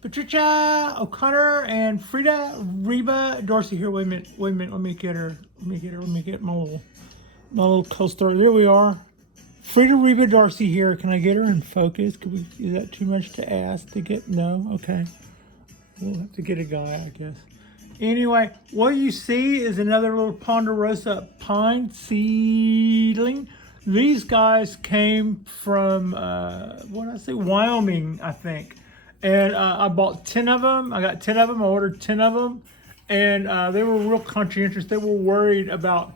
Patricia O'Connor and Frida Reba Dorsey here. Wait a minute. Let me get her. Let me get my little co-star. There we are. Frida Reba Dorsey here. Can I get her in focus? Is that too much to ask to get? No? Okay. We'll have to get a guy, I guess. Anyway, what you see is another little Ponderosa Pine seedling. These guys came from, Wyoming, I think. And I bought 10 of them. I got 10 of them. I ordered 10 of them. And they were real conscientious. They were worried about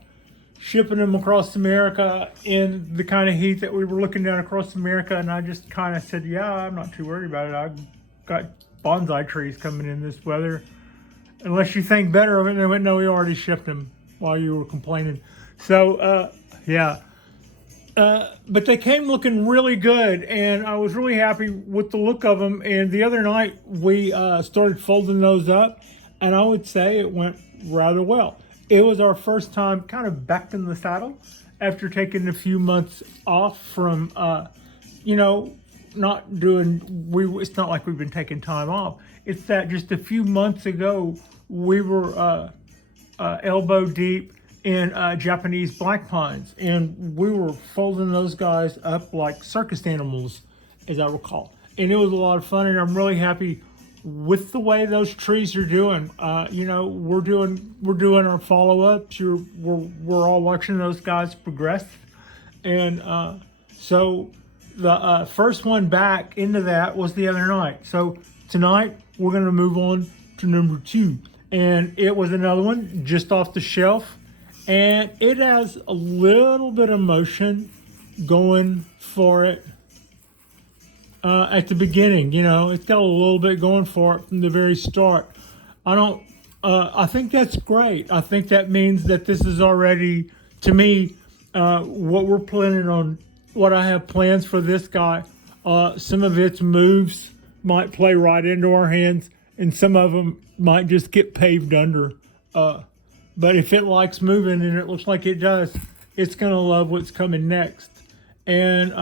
shipping them across America in the kind of heat that we were looking down across America. And I just kind of said, yeah, I'm not too worried about it. I've got bonsai trees coming in this weather. Unless you think better of it. And they went, no, we already shipped them while you were complaining. So, yeah. But they came looking really good, and I was really happy with the look of them. And the other night we started folding those up, and I would say it went rather well. It was our first time kind of back in the saddle after taking a few months off from, not doing. It's not like we've been taking time off. It's that just a few months ago we were elbow deep in Japanese black pines, and we were folding those guys up like circus animals, as I recall. And it was a lot of fun, and I'm really happy with the way those trees are doing. We're doing our follow-ups. We're all watching those guys progress, and so the first one back into that was the other night. So tonight we're going to move on to number 2, and it was another one just off the shelf. And it has a little bit of motion going for it at the beginning. It's got a little bit going for it from the very start. I think that's great. I think that means that this is already, to me, what we're planning on, what I have plans for this guy. Some of its moves might play right into our hands, and some of them might just get paved under. But if it likes moving, and it looks like it does, it's going to love what's coming next. And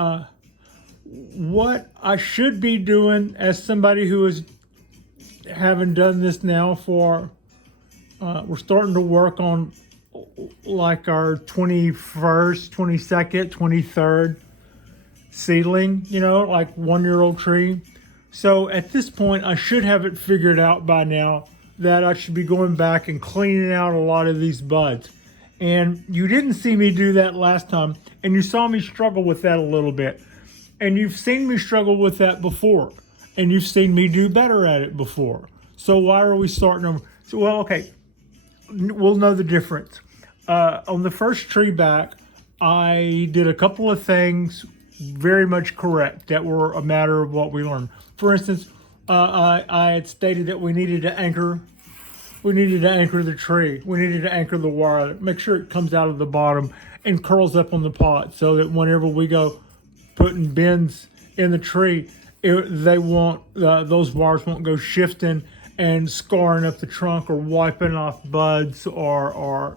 what I should be doing as somebody who is having done this now for, we're starting to work on like our 21st, 22nd, 23rd seedling, like 1-year-old tree. So at this point, I should have it figured out by now that I should be going back and cleaning out a lot of these buds. And you didn't see me do that last time, and you saw me struggle with that a little bit. And you've seen me struggle with that before, and you've seen me do better at it before. So why are we starting over? So, well, okay, we'll know the difference. On the first tree back, I did a couple of things very much correct that were a matter of what we learned. For instance, I had stated that we needed to anchor the tree. We needed to anchor the wire, make sure it comes out of the bottom and curls up on the pot, so that whenever we go putting bends in the tree, those wires won't go shifting and scarring up the trunk or wiping off buds or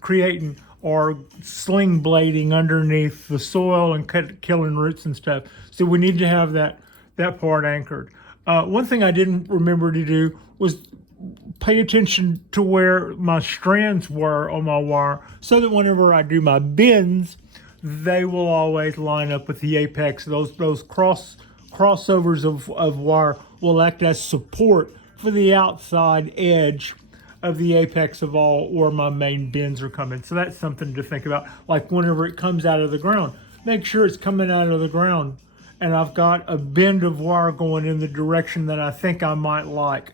creating or sling blading underneath the soil and killing roots and stuff. So we need to have that part anchored. One thing I didn't remember to do was pay attention to where my strands were on my wire, so that whenever I do my bends, they will always line up with the apex. Those crossovers of wire will act as support for the outside edge of the apex of all where my main bends are coming. So that's something to think about. Like whenever it comes out of the ground, make sure it's coming out of the ground, and I've got a bend of wire going in the direction that I think I might like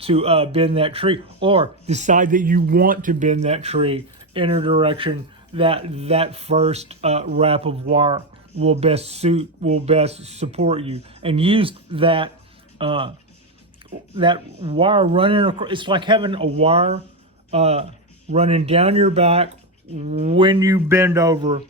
to bend that tree, or decide that you want to bend that tree in a direction that first wrap of wire will best support you, and use that wire running across. It's like having a wire running down your back when you bend over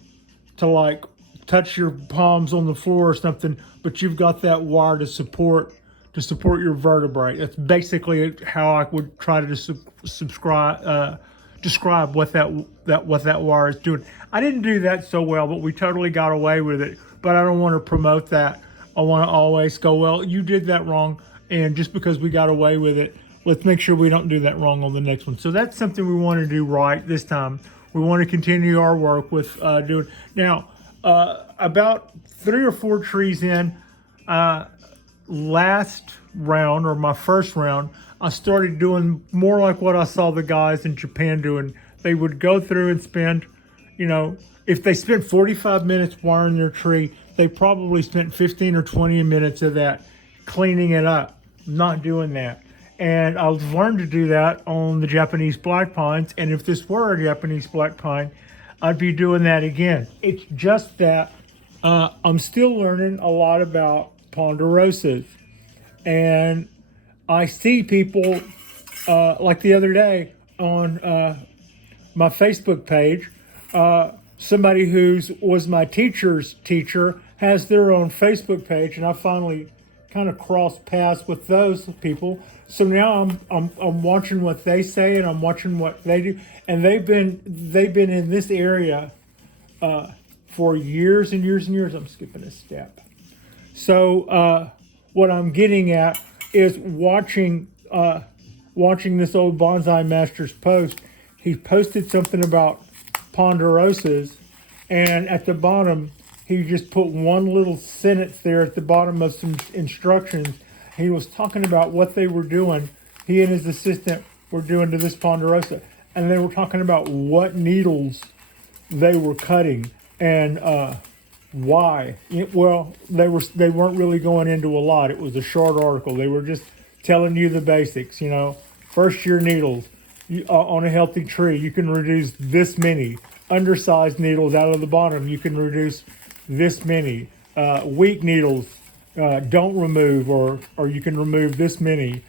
to like touch your palms on the floor or something, but you've got that wire to support your vertebrae. That's basically how I would try to describe what that wire is doing. I didn't do that so well, but we totally got away with it. But I don't want to promote that. I want to always go, well, you did that wrong. And just because we got away with it, let's make sure we don't do that wrong on the next one. So that's something we want to do right this time. We want to continue our work with doing. Now, about 3 or 4 trees in, last round or my first round, I started doing more like what I saw the guys in Japan doing. They would go through and spend, if they spent 45 minutes wiring their tree, they probably spent 15 or 20 minutes of that cleaning it up. Not doing that. And I've learned to do that on the Japanese black pines. And if this were a Japanese black pine, I'd be doing that again. It's just that I'm still learning a lot about ponderosas. And I see people, like the other day on my Facebook page, somebody who was my teacher's teacher has their own Facebook page, and I finally kind of crossed paths with those people. So now I'm watching what they say, and I'm watching what they do, and they've been in this area for years and years and years. I'm skipping a step. So what I'm getting at is watching this old bonsai master's post. He posted something about ponderosas, and at the bottom he just put one little sentence there at the bottom of some instructions. He was talking about what they were doing. He and his assistant were doing to this ponderosa, and they were talking about what needles they were cutting and why. Well, they weren't really going into a lot. It was a short article. They were just telling you the basics. First year needles on a healthy tree, you can reduce this many. Undersized needles out of the bottom, you can reduce this many. Weak needles, don't remove, or you can remove this many.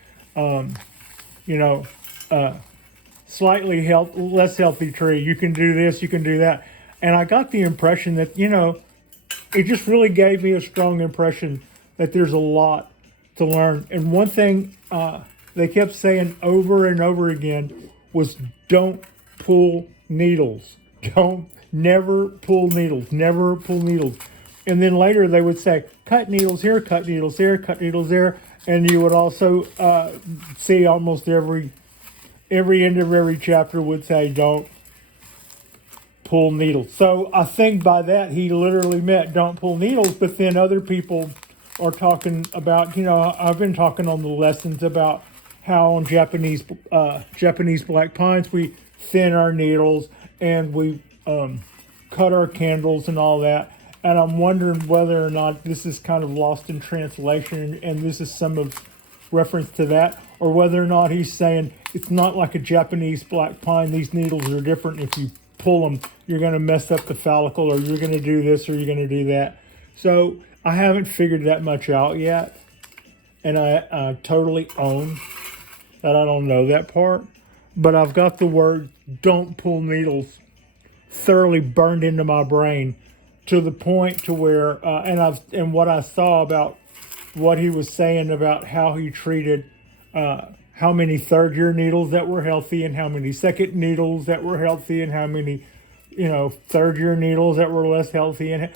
Slightly less healthy tree, you can do this, you can do that. And I got the impression that, it just really gave me a strong impression that there's a lot to learn. And one thing they kept saying over and over again was don't pull needles. Never pull needles, never pull needles. And then later they would say, cut needles here, cut needles there, cut needles there. And you would also see almost every end of every chapter would say, don't pull needles. So I think by that he literally meant don't pull needles, but then other people are talking about, I've been talking on the lessons about how on Japanese black pines we thin our needles and we cut our candles and all that. And I'm wondering whether or not this is kind of lost in translation and this is some of reference to that, or whether or not he's saying it's not like a Japanese black pine. These needles are different. If you pull them, you're going to mess up the follicle, or you're going to do this, or you're going to do that. So I haven't figured that much out yet. And I totally own that I don't know that part. But I've got the word don't pull needles thoroughly burned into my brain, to the point to where, and what I saw about what he was saying about how he treated how many third-year needles that were healthy and how many second needles that were healthy and how many, third-year needles that were less healthy, and,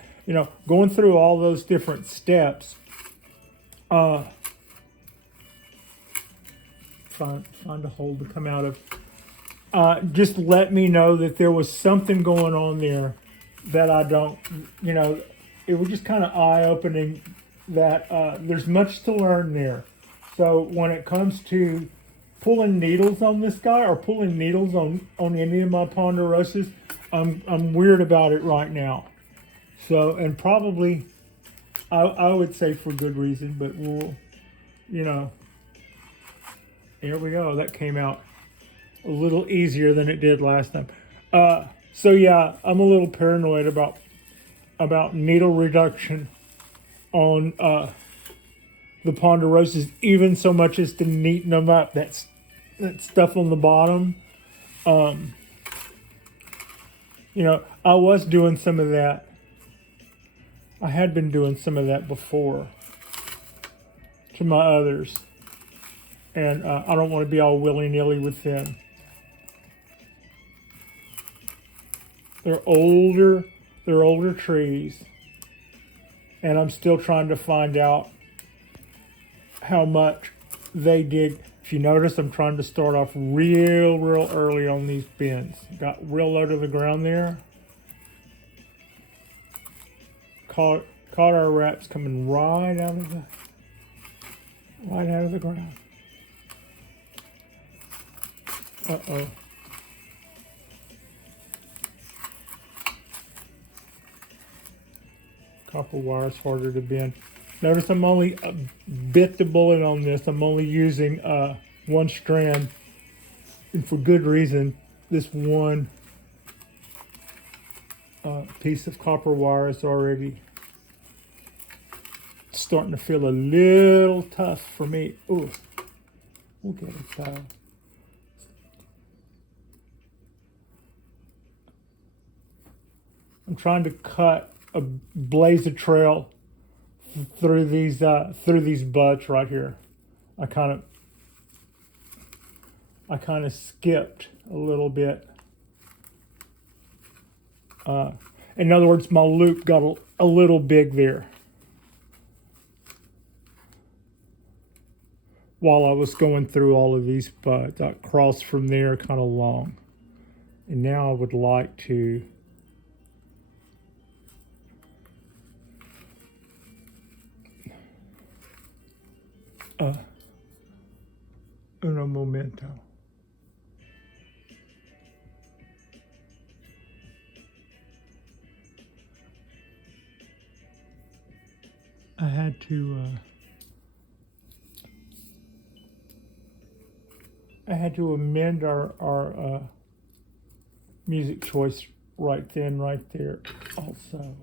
going through all those different steps. Find a hole to come out of. Just let me know that there was something going on there that I don't, it was just kind of eye-opening that there's much to learn there. So when it comes to pulling needles on this guy, or pulling needles on any of my ponderosas, I'm weird about it right now. So, and probably, I would say for good reason, but we'll, there we go. That came out a little easier than it did last time. So yeah, I'm a little paranoid about needle reduction on the ponderosas, even so much as to neaten them up. That stuff on the bottom. I was doing some of that. I had been doing some of that before to my others. And I don't want to be all willy-nilly with them. They're older trees. And I'm still trying to find out how much they did. If you notice, I'm trying to start off real early on these bins. Got real low to the ground there. Caught our wraps coming right out of the ground. Uh-oh. Copper wire is harder to bend. Notice I'm only bit the bullet on this. I'm only using one strand, and for good reason. This one piece of copper wire is already starting to feel a little tough for me. Ooh, we'll get it though. I'm trying to cut a blaze a trail through these buds right here. I kind of skipped a little bit. In other words, my loop got a little big there while I was going through all of these buds. I crossed from there kind of long, and now I would like to uno momento. I had to amend our music choice right then, right there. Also,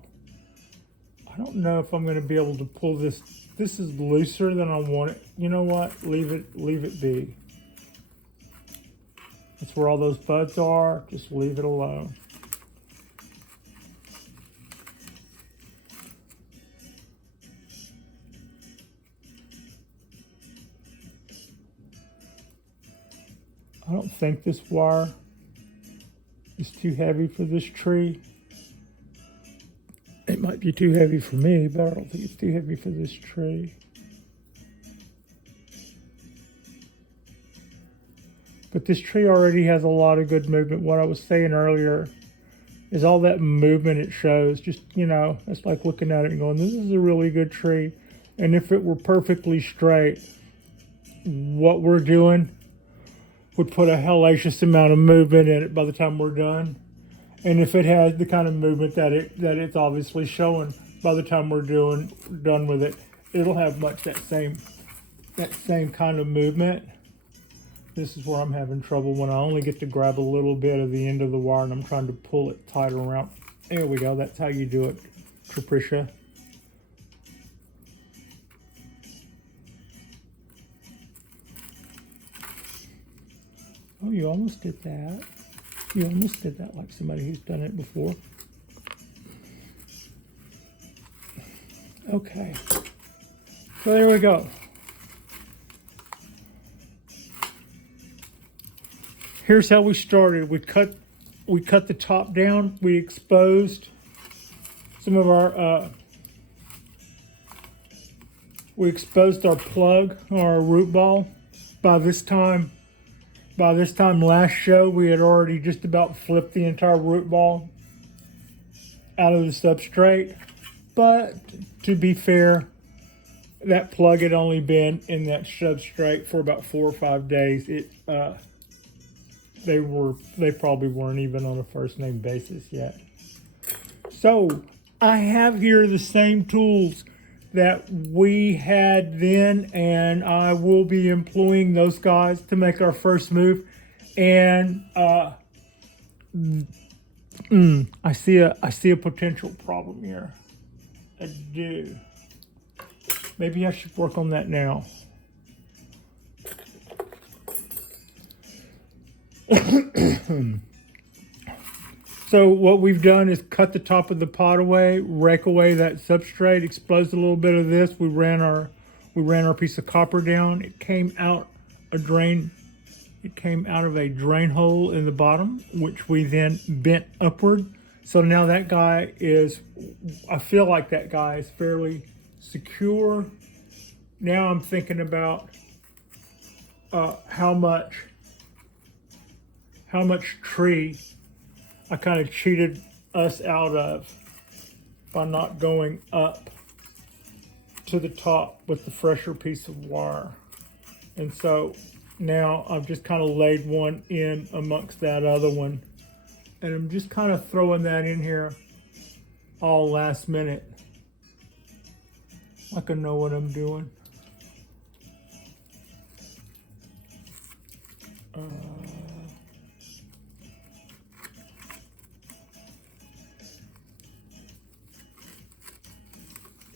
I don't know if I'm going to be able to pull this. This is looser than I want it. You know what? Leave it be. That's where all those buds are. Just leave it alone. I don't think this wire is too heavy for this tree. It might be too heavy for me, but I don't think it's too heavy for this tree. But this tree already has a lot of good movement. What I was saying earlier is all that movement it shows. Just, it's like looking at it and going, this is a really good tree. And if it were perfectly straight, what we're doing would put a hellacious amount of movement in it by the time we're done. And if it has the kind of movement that it's obviously showing by the time we're done with it, it'll have much that same kind of movement. This is where I'm having trouble when I only get to grab a little bit of the end of the wire and I'm trying to pull it tighter around. There we go. That's how you do it, Patricia. Oh, you almost did that. You almost did that like somebody who's done it before. Okay. So there we go. Here's how we started. We cut the top down. We exposed some of our plug, our root ball. By this time last show, we had already just about flipped the entire root ball out of the substrate. But to be fair, that plug had only been in that substrate for about 4 or 5 days. They probably weren't even on a first name basis yet. So I have here the same tools that we had then, and I will be employing those guys to make our first move. And I see a potential problem here. I do. Maybe I should work on that now. So what we've done is cut the top of the pot away, rake away that substrate, exposed a little bit of this. We ran our piece of copper down. It came out of a drain hole in the bottom, which we then bent upward. So now that guy I feel like that guy is fairly secure now I'm thinking about how much tree I kind of cheated us out of by not going up to the top with the fresher piece of wire. And so now I've just kind of laid one in amongst that other one, and I'm just kind of throwing that in here all last minute, like I know what I'm doing.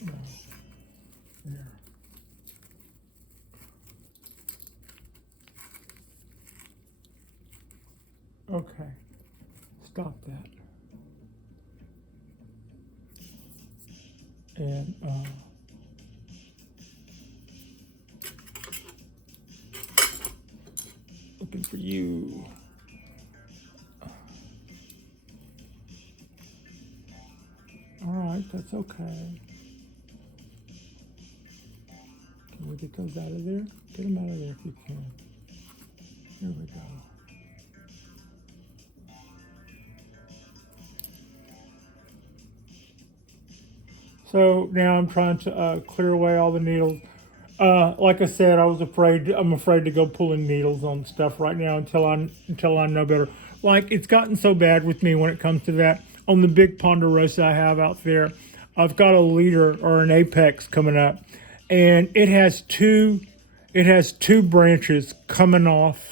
No, there. Okay, stop that. And looking for you. All right, that's okay. Can we get those out of there? Get them out of there if you can. There we go. So now I'm trying to clear away all the needles. Like I said, I'm afraid to go pulling needles on stuff right now until I know better. Like, it's gotten so bad with me when it comes to that. On the big Ponderosa I have out there, I've got a leader or an apex coming up, and it has two branches coming off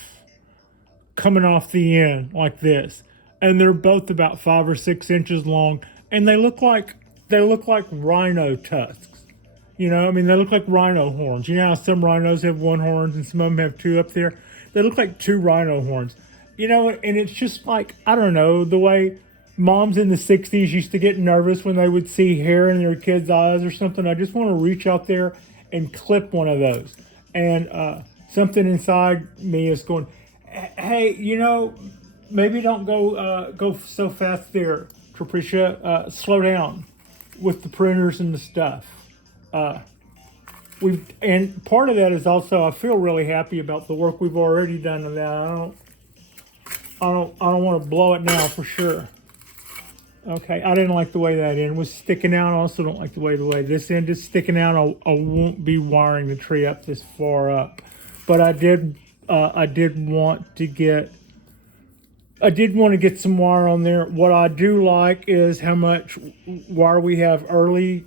the end like this, and they're both about 5 or 6 inches long, and they look like rhino tusks. You know, I mean, they look like rhino horns. You know how some rhinos have one horn and some of them have two up there? They look like two rhino horns. You know, and it's just like, I don't know, the way moms in the 60s used to get nervous when they would see hair in their kids' eyes or something. I just want to reach out there and clip one of those. And something inside me is going, hey, you know, maybe don't go so fast there, Patricia. Slow down with the printers and the stuff. And part of that is also, I feel really happy about the work we've already done on that. I don't want to blow it now for sure. Okay, I didn't like the way that end was sticking out. I also don't like the way this end is sticking out. I won't be wiring the tree up this far up, but I did want to get some wire on there. What I do like is how much wire we have early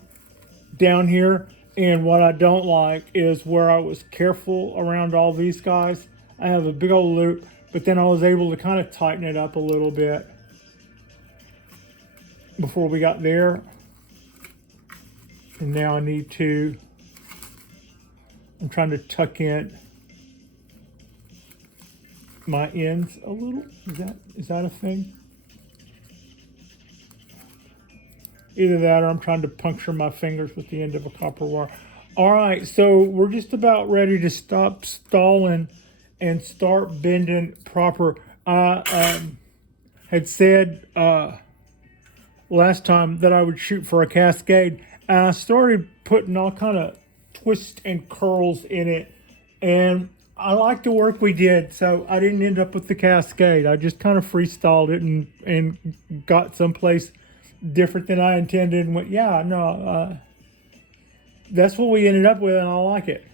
down here, and what I don't like is where I was careful around all these guys. I have a big old loop, but then I was able to kind of tighten it up a little bit before we got there. And now I'm trying to tuck in my ends a little. Is that a thing? Either that or I'm trying to puncture my fingers with the end of a copper wire. All right, so we're just about ready to stop stalling and start bending proper. I had said last time that I would shoot for a cascade, and I started putting all kind of twists and curls in it, and I like the work we did, so I didn't end up with the cascade. I just kind of freestyled it and got someplace different than I intended, and went, yeah, no, that's what we ended up with, and I like it.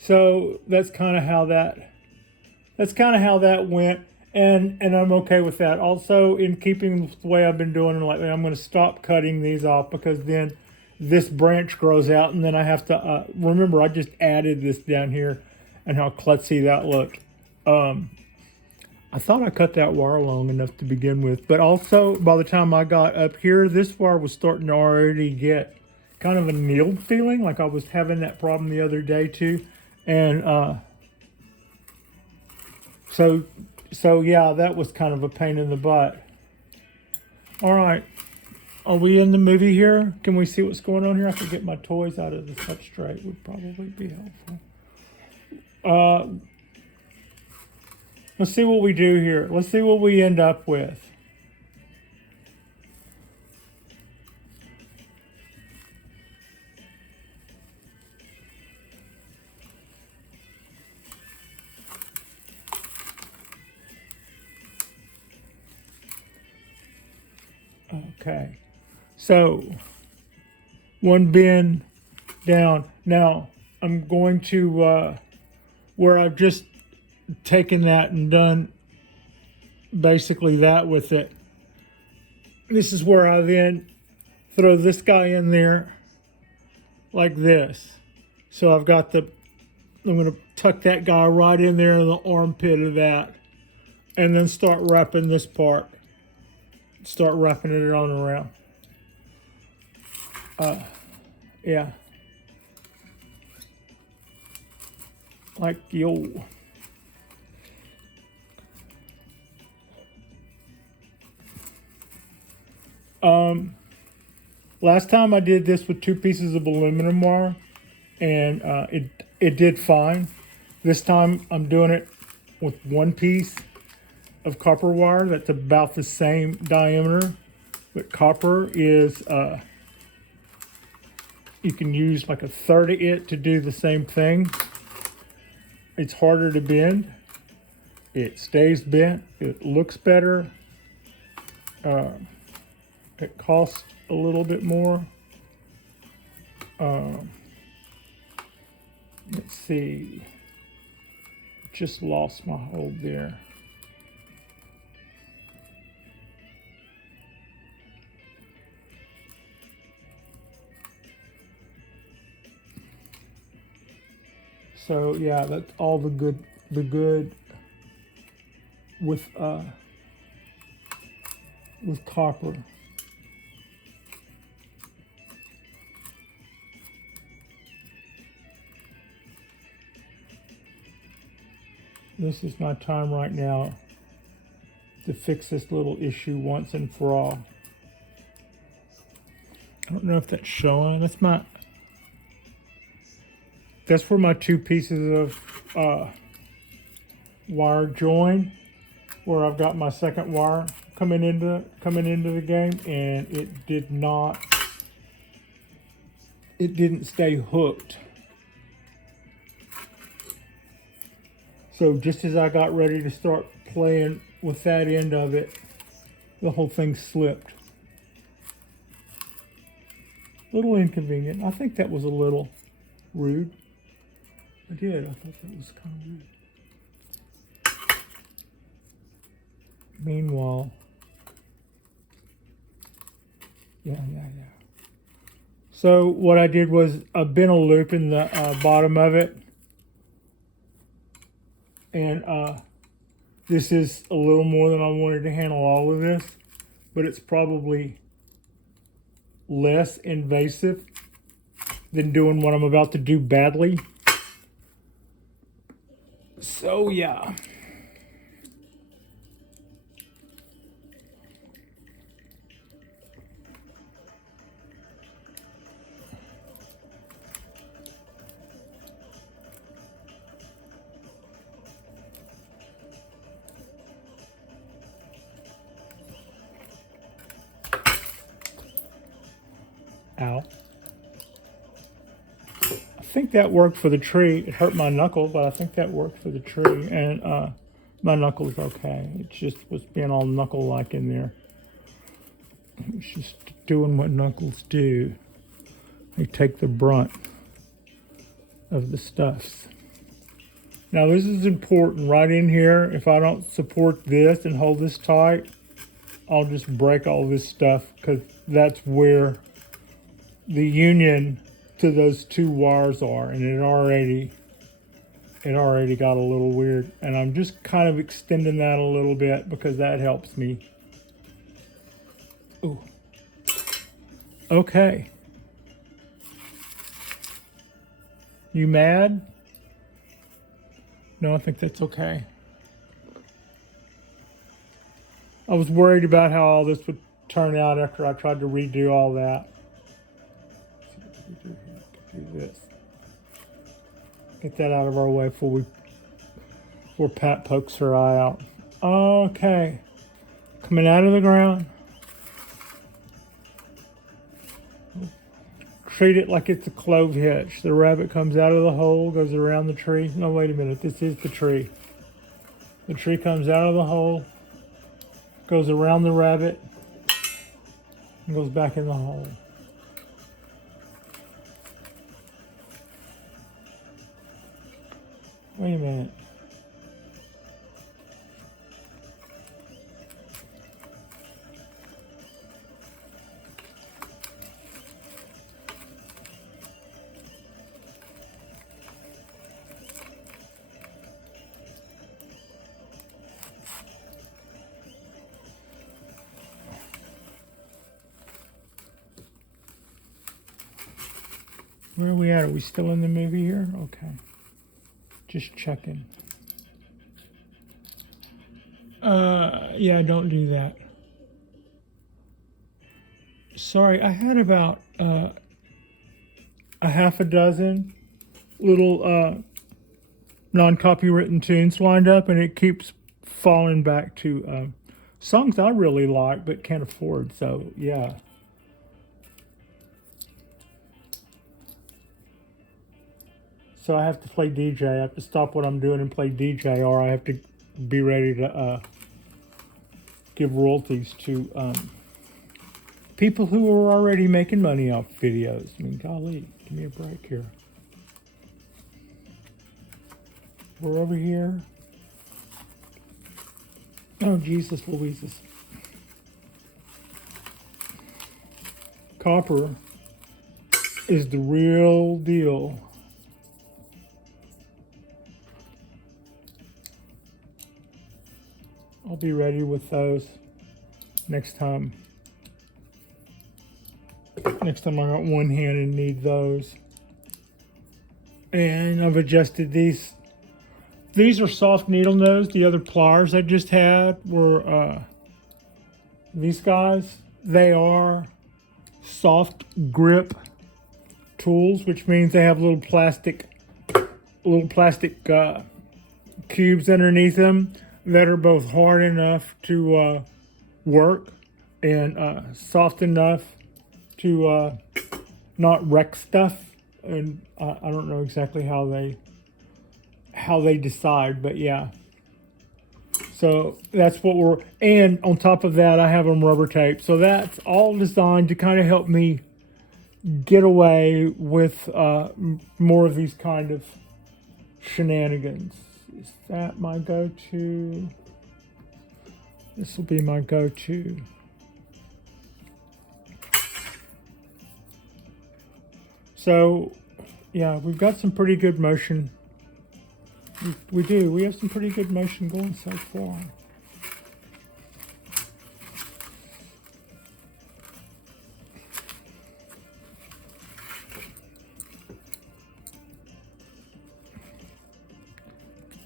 So that's kind of how that went, and I'm okay with that. Also, in keeping with the way I've been doing it lately, I'm going to stop cutting these off, because then this branch grows out, and then I have to remember I just added this down here, and how klutzy that looked. I thought I cut that wire long enough to begin with, but also by the time I got up here, this wire was starting to already get kind of a needled feeling, like I was having that problem the other day too. And so yeah, that was kind of a pain in the butt. All right, are we in the movie here? Can we see what's going on here? I could get my toys out of the substrate, would probably be helpful. Let's see what we do here. Let's see what we end up with. Okay, so one bin down. Now I'm going to where I've just taken that and done basically that with it. This is where I then throw this guy in there like this. So I'm going to tuck that guy right in there in the armpit of that, and then start wrapping this part. Start wrapping it on around. Yeah. Like yo. Last time I did this with 2 pieces of aluminum wire, and it did fine. This time I'm doing it with 1 piece of copper wire that's about the same diameter, but copper is you can use like a third of it to do the same thing. It's harder to bend. It stays bent. It looks better. It costs a little bit more. Let's see. Just lost my hold there. So yeah, that's all the good with copper. This is my time right now to fix this little issue once and for all. I don't know if that's showing. That's where my 2 pieces of wire join, where I've got my second wire coming into the game, and it didn't stay hooked. So just as I got ready to start playing with that end of it, the whole thing slipped. A little inconvenient. I think that was a little rude. I did. I thought that was kind of rude. Meanwhile, yeah. So what I did was I bent a loop in the bottom of it. And this is a little more than I wanted to handle all of this, but it's probably less invasive than doing what I'm about to do badly. So yeah. Ow. I think that worked for the tree. It hurt my knuckle, but I think that worked for the tree. And my knuckle's okay. It just was being all knuckle-like in there. It's just doing what knuckles do. They take the brunt of the stuffs. Now this is important right in here. If I don't support this and hold this tight, I'll just break all this stuff, because that's where the union to those 2 wires are, and it already got a little weird, and I'm just kind of extending that a little bit because that helps me. Ooh. Okay. You mad? No, I think that's okay. I was worried about how all this would turn out after I tried to redo all that. Do this. Get that out of our way before Pat pokes her eye out. Okay. Coming out of the ground. Treat it like it's a clove hitch. The rabbit comes out of the hole, goes around the tree. No, wait a minute. This is the tree. The tree comes out of the hole, goes around the rabbit, and goes back in the hole. Wait a minute. Where are we at? Are we still in the movie here? Okay. Just checking. Yeah, don't do that. Sorry, I had about a half a dozen little non-copywritten tunes lined up, and it keeps falling back to songs I really like but can't afford. So, yeah. So I have to play DJ. I have to stop what I'm doing and play DJ, or I have to be ready to give royalties to people who are already making money off videos. I mean, golly, give me a break here. We're over here. Oh, Jesus Louises. Copper is the real deal. I'll be ready with those next time. Next time I got one hand and need those. And I've adjusted these. These are soft needle nose. The other pliers I just had were these guys. They are soft grip tools, which means they have little plastic cubes underneath them that are both hard enough to work and soft enough to not wreck stuff. And I don't know exactly how they decide, but yeah. So that's what we're, and on top of that, I have them rubber taped. So that's all designed to kind of help me get away with more of these kind of shenanigans. Is that my go-to? This will be my go-to. So, yeah, we've got some pretty good motion. We do. We have some pretty good motion going so far.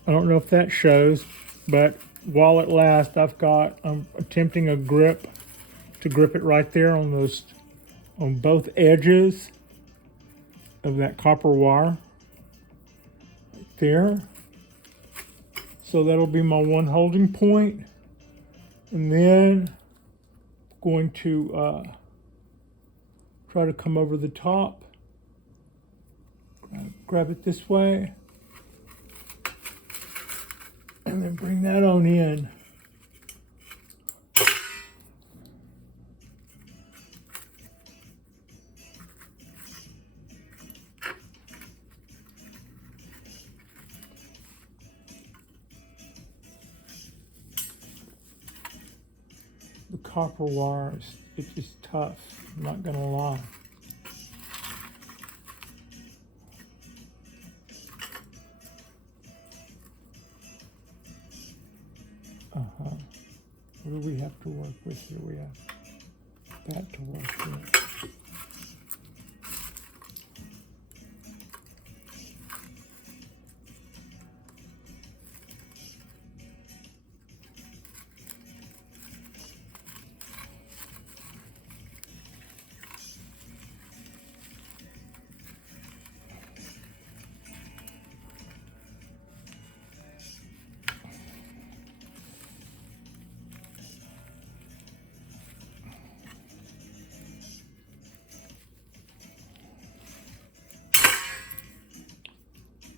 I don't know if that shows, but while it lasts, I'm attempting a grip to grip it right there on both edges of that copper wire right there. So that'll be my one holding point. And then I'm going to try to come over the top, grab it this way, and then bring that on in. The copper wire, it's just tough, I'm not gonna lie. What do we have to work with here? We have that to work with.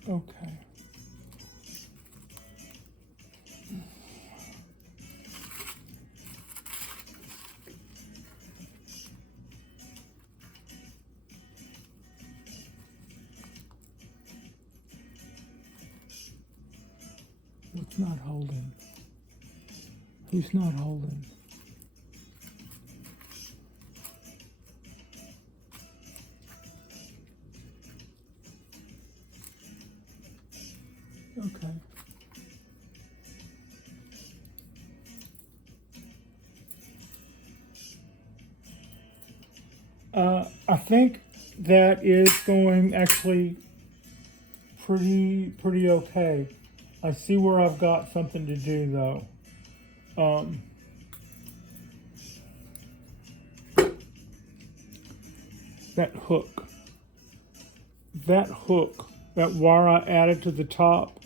Okay. What's not holding? Who's not holding? Okay. I think that is going actually pretty okay. I see where I've got something to do though. That hook, that wire I added to the top,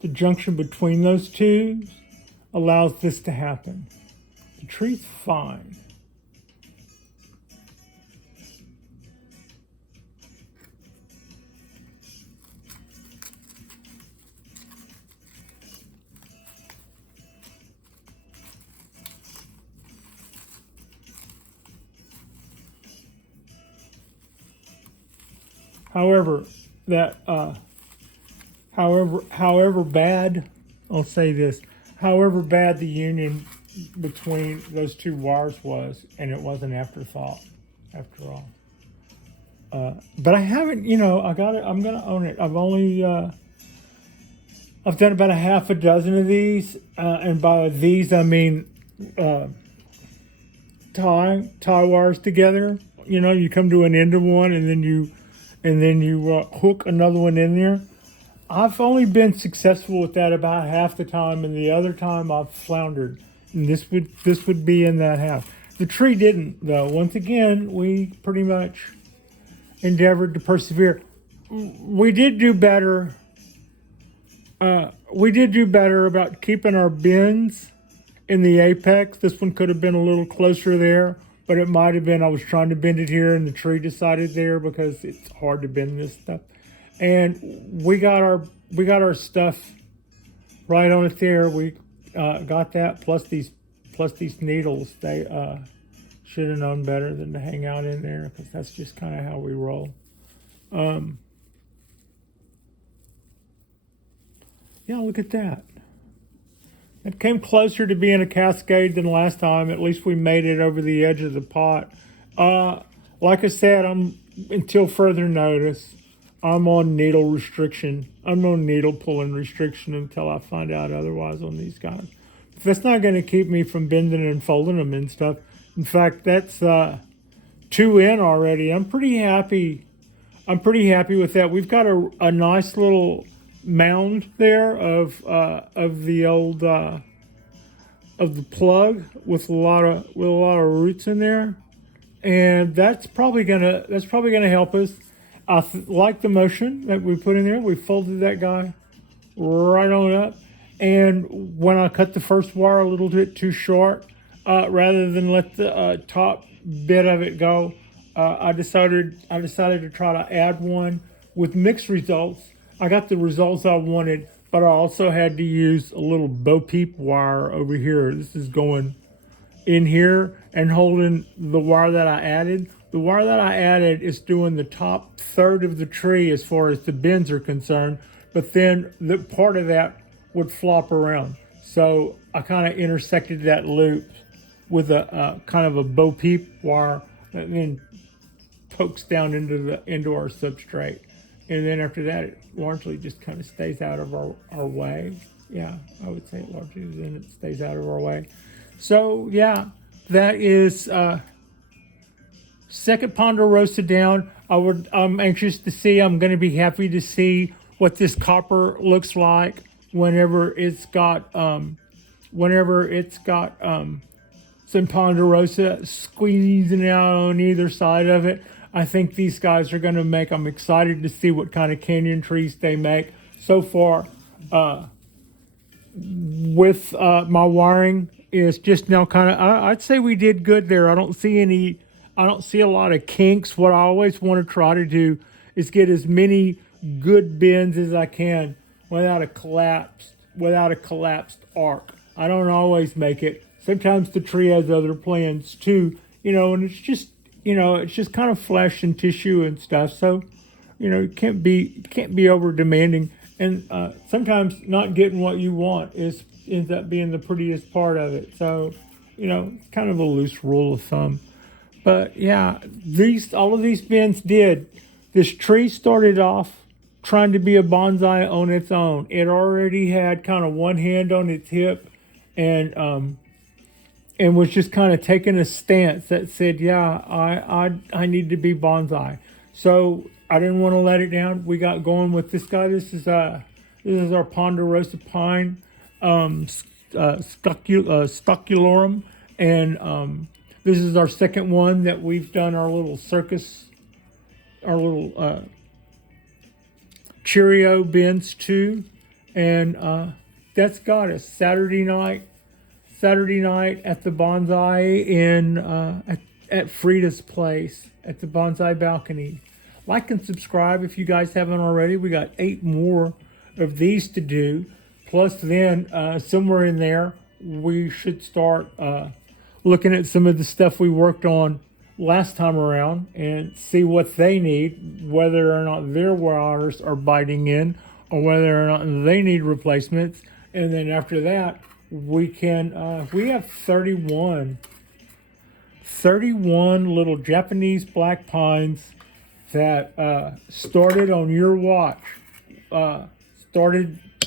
the junction between those two allows this to happen. The tree's fine. However, however bad, I'll say this, however bad the union between those two wires was, and it was an afterthought, after all. But I haven't, I got it. I'm gonna own it. I've done about a half a dozen of these, and by these I mean tie wires together. You come to an end of one, and then you hook another one in there. I've only been successful with that about half the time, and the other time I've floundered. And this would be in that half. The tree didn't, though. Once again, we pretty much endeavored to persevere. We did do better. About keeping our bends in the apex. This one could have been a little closer there, but it might have been I was trying to bend it here and the tree decided there, because it's hard to bend this stuff. And we got our stuff right on it there. We got that plus these needles. They should have known better than to hang out in there, because that's just kind of how we roll. Yeah, look at that. It came closer to being a cascade than last time. At least we made it over the edge of the pot. Like I said, until further notice, I'm on needle restriction. I'm on needle pulling restriction until I find out otherwise on these guys. That's not going to keep me from bending and folding them and stuff. In fact, that's 2 in already. I'm pretty happy with that. We've got a nice little mound there of the old of the plug with a lot of roots in there, and that's probably gonna help us. I like the motion that we put in there. We folded that guy right on up, and when I cut the first wire a little bit too short, rather than let the top bit of it go, I decided to try to add one with mixed results. I got the results I wanted, but I also had to use a little Bo Peep wire over here. This is going in here and holding the wire that I added. The wire that I added is doing the top third of the tree as far as the bends are concerned, but then the part of that would flop around. So I kind of intersected that loop with a kind of a Bo Peep wire that then pokes down into our substrate. And then after that, it largely just kind of stays out of our way. Yeah, I would say it largely then it stays out of our way. So yeah, that is second Ponderosa down. I'm anxious to see. I'm going to be happy to see what this copper looks like whenever it's got some Ponderosa squeezing out on either side of it. I think these guys are going to make. I'm excited to see what kind of canyon trees they make. So far, with my wiring is just now kind of. I'd say we did good there. I don't see a lot of kinks. What I always want to try to do is get as many good bends as I can without a collapsed arc. I don't always make it. Sometimes the tree has other plans too, and it's just kind of flesh and tissue and stuff. So, it can't be over demanding. and sometimes not getting what you want is ends up being the prettiest part of it. So, it's kind of a loose rule of thumb. But yeah, these all of these bins did. This tree started off trying to be a bonsai on its own. It already had kind of one hand on its hip, and was just kind of taking a stance that said, "Yeah, I need to be bonsai." So I didn't want to let it down. We got going with this guy. This is our Ponderosa Pine, stoculum, and this is our second one that we've done our little circus, our little Cheerio bins to, and that's got us Saturday night at the bonsai in at Frida's place at the Bonsai Balcony. Like and subscribe if you guys haven't already. We got 8 more of these to do. Plus, then somewhere in there we should start looking at some of the stuff we worked on last time around and see what they need, whether or not their wires are biting in, or whether or not they need replacements. And then after that, we have 31 little Japanese black pines that started on your watch.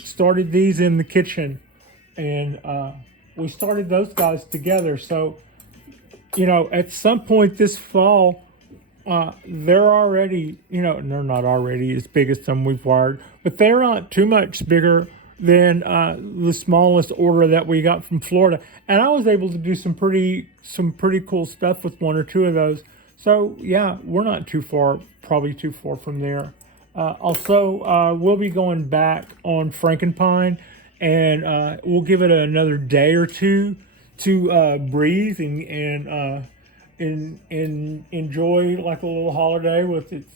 Started these in the kitchen, and we started those guys together. So, at some point this fall, they're already, they're not already as big as some we've wired, but they're not too much bigger than the smallest order that we got from Florida. And I was able to do some pretty cool stuff with 1 or 2 of those. So yeah, we're not probably too far from there. Also, we'll be going back on Frankenpine, and we'll give it another day or two to breathe and enjoy like a little holiday with its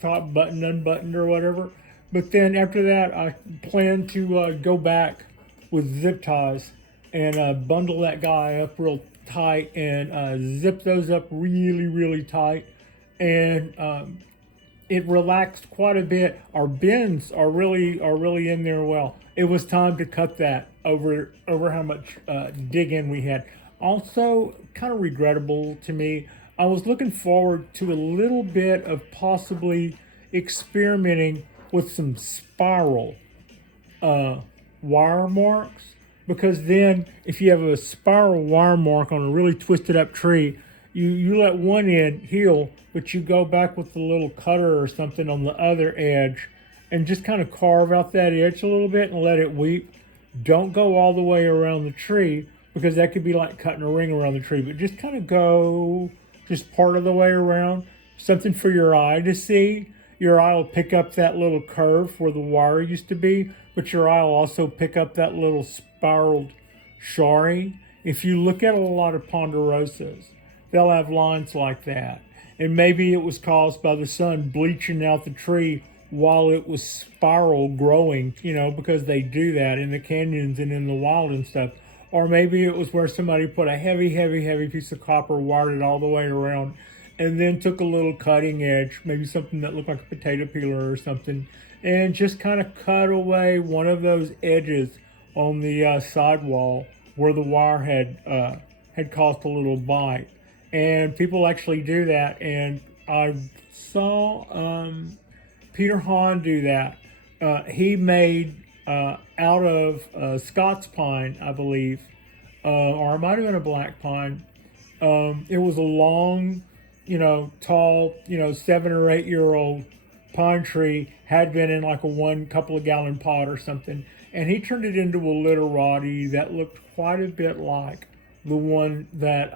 top button unbuttoned or whatever. But then after that, I plan to go back with zip ties and bundle that guy up real tight and zip those up really, really tight. And it relaxed quite a bit. Our bins are really in there well. It was time to cut that over how much dig-in we had. Also, kind of regrettable to me, I was looking forward to a little bit of possibly experimenting with some spiral wire marks, because then if you have a spiral wire mark on a really twisted up tree, you let one end heal, but you go back with a little cutter or something on the other edge and just kind of carve out that edge a little bit and let it weep. Don't go all the way around the tree, because that could be like cutting a ring around the tree, but just kind of go just part of the way around. Something for your eye to see. Your eye will pick up that little curve where the wire used to be, but your eye will also pick up that little spiraled shari. If you look at a lot of ponderosas, they'll have lines like that. And maybe it was caused by the sun bleaching out the tree while it was spiral growing, because they do that in the canyons and in the wild and stuff. Or maybe it was where somebody put a heavy piece of copper, wired it all the way around, and then took a little cutting edge, maybe something that looked like a potato peeler or something, and just kind of cut away one of those edges on the sidewall where the wire had caused a little bite. And people actually do that, and I saw Peter Hahn do that. He made out of Scots pine, I believe, or it might have been a black pine. It was a long, tall, 7 or 8 year old pine tree, had been in like a couple of gallon pot or something, and he turned it into a literati that looked quite a bit like the one that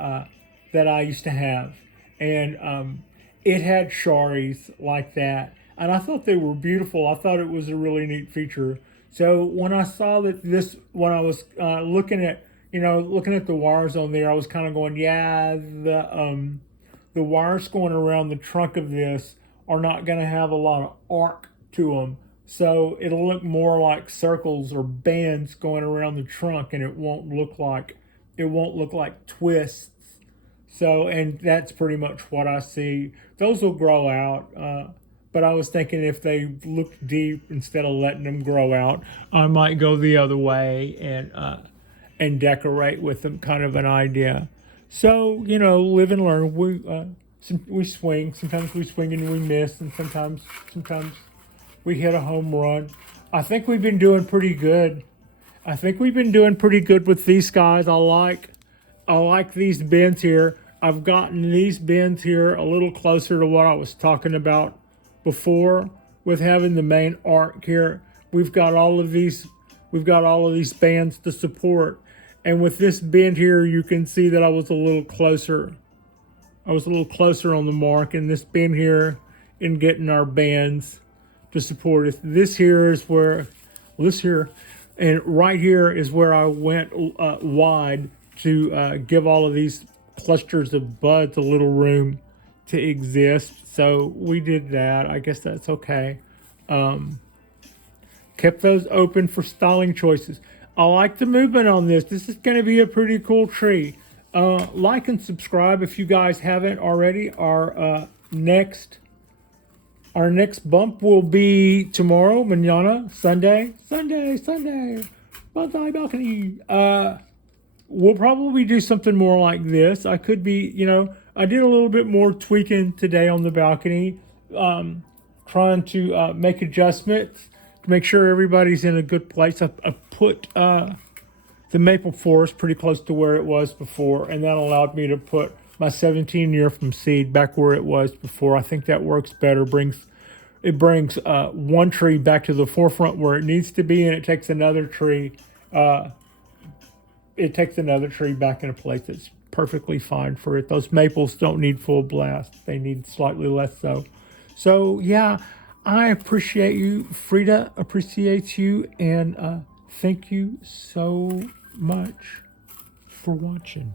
I used to have, and it had sharis like that, and I thought they were beautiful. I thought it was a really neat feature. So when I saw that when I was looking at the wires on there, I was kind of going, yeah, the wires going around the trunk of this are not going to have a lot of arc to them. So it'll look more like circles or bands going around the trunk, and it won't look like twists. So, and that's pretty much what I see. Those will grow out, but I was thinking if they looked deep instead of letting them grow out, I might go the other way and decorate with them, kind of an idea. So, live and learn. We swing. Sometimes we swing and we miss, and sometimes we hit a home run. I think we've been doing pretty good. With these guys. I like these bins here. I've gotten these bins here a little closer to what I was talking about before with having the main arc here. We've got all of these bands to support. And with this bend here, you can see that I was a little closer. On the mark in this bend here in getting our bands to support it. And right here is where I went wide to give all of these clusters of buds a little room to exist. So we did that. I guess that's okay. Kept those open for styling choices. I like the movement on this. This is going to be a pretty cool tree. Like and subscribe if you guys haven't already. Our next bump will be tomorrow, mañana, Sunday. Bonsai Balcony. We'll probably do something more like this. I could be, I did a little bit more tweaking today on the balcony, trying to make adjustments to make sure everybody's in a good place. I put the maple forest pretty close to where it was before, and that allowed me to put my 17-year from seed back where it was before. I think that works better. It brings one tree back to the forefront where it needs to be, and it takes another tree. Back in a place that's perfectly fine for it. Those maples don't need full blast; they need slightly less so. So yeah, I appreciate you. Frida appreciates you, and thank you so much for watching.